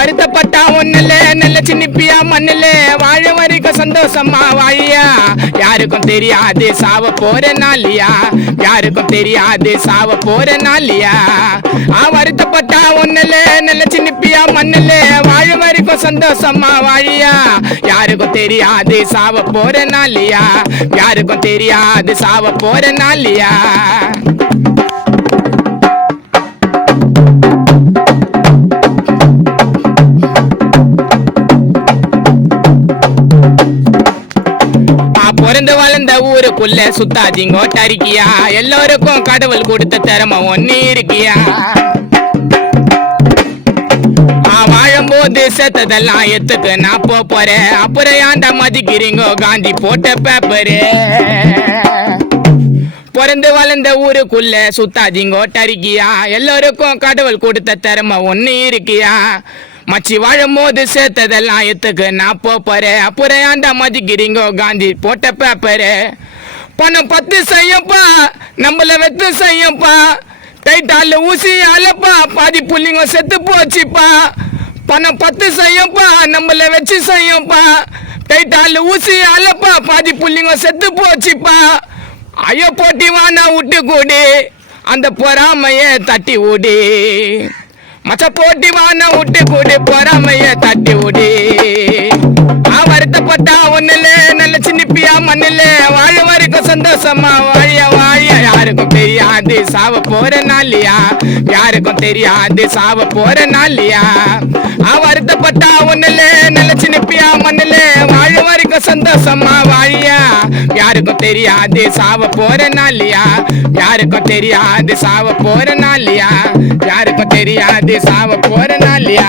வருத்தப்பட்டா ஒண்ணுல நல்ல சின்னிப்பியா மண்ணுல வாழ வரைக்கும் சந்தோஷமா வாழியா யாருக்கும் தெரியாது சாவ போற நாளியா யாருக்கும் தெரியாது சாவ போற நாளியா வருத்தப்பட்டா ஒண்ணுல நல்ல சின்னிப்பியா மண்ணுல வாழ வரைக்கும் சந்தோஷமா வாழியா யாருக்கும் தெரியாது சாவ போற நாளியா யாருக்கும் தெரியாது சாவ போற நாளியா பிறந்து வளர்ந்த ஊருக்குள்ள சுத்தாதீங்கோ டரிக்கியா எல்லோருக்கும் கடவுள் கொடுத்த திறமை ஒண்ணு இருக்கியா வாழும்போது செத்ததெல்லாம் எத்துக்கு நான் போறேன் அப்புறம் ஏன்டா மதிக்கிறீங்கோ காந்தி போட்ட பேப்பரு பிறந்து வளர்ந்த ஊருக்குள்ள சுத்தாதீங்கோ டரிக்கியா எல்லோருக்கும் கடவுள் கொடுத்த திறமை ஒண்ணு இருக்கியா மச்சி வாழும் போது சேர்த்ததெல்லாம் எத்துக்கு நான் போறேன் அப்புறம் ஏன்டா மதிக்கிறீங்கோ காந்தி போட்ட பேப்பரு பணம் 10 செய்யப்பா நம்மள வெத்து செய்யப்பா டைட்டால ஊசி அலப்பா பாதி புள்ளிங்க செத்து போச்சுப்பா பணம் 10 செய்யப்பா நம்மள வச்சு செய்யப்பா டைட்டால ஊசி அலப்பா பாதி புள்ளிங்க செத்து போச்சுப்பா ஐயோ போட்டி வானா விட்டு கூடி அந்த பொறாமைய தட்டி விடி மச்ச போட்டி வான விட்டு கூடி பொறாமைய தட்டி விடி வருத்தப்பட்டா ஒண்ணுல நல்ல சின்னிப்பியா மண்ணுல வாழ வரைக்கும் சந்தோஷமா வாழிய வாழிய யாருக்கும் தெரியாது சாவ போற நாளியா யாருக்கும் தெரியாது சாவ போற நாளியா வருத்தப்பட்டா ஒண்ணுல நல்ல சின்னிப்பியா மண்ணுல வாழ வரைக்கும் சந்தோஷமா வாழியா யாருக்கும் தெரியாது சாவ போற நாளியா யாருக்கும் தெரியாது சாவ போற நாளியா யாருக்கும் தெரியாது சாவ போற நாளியா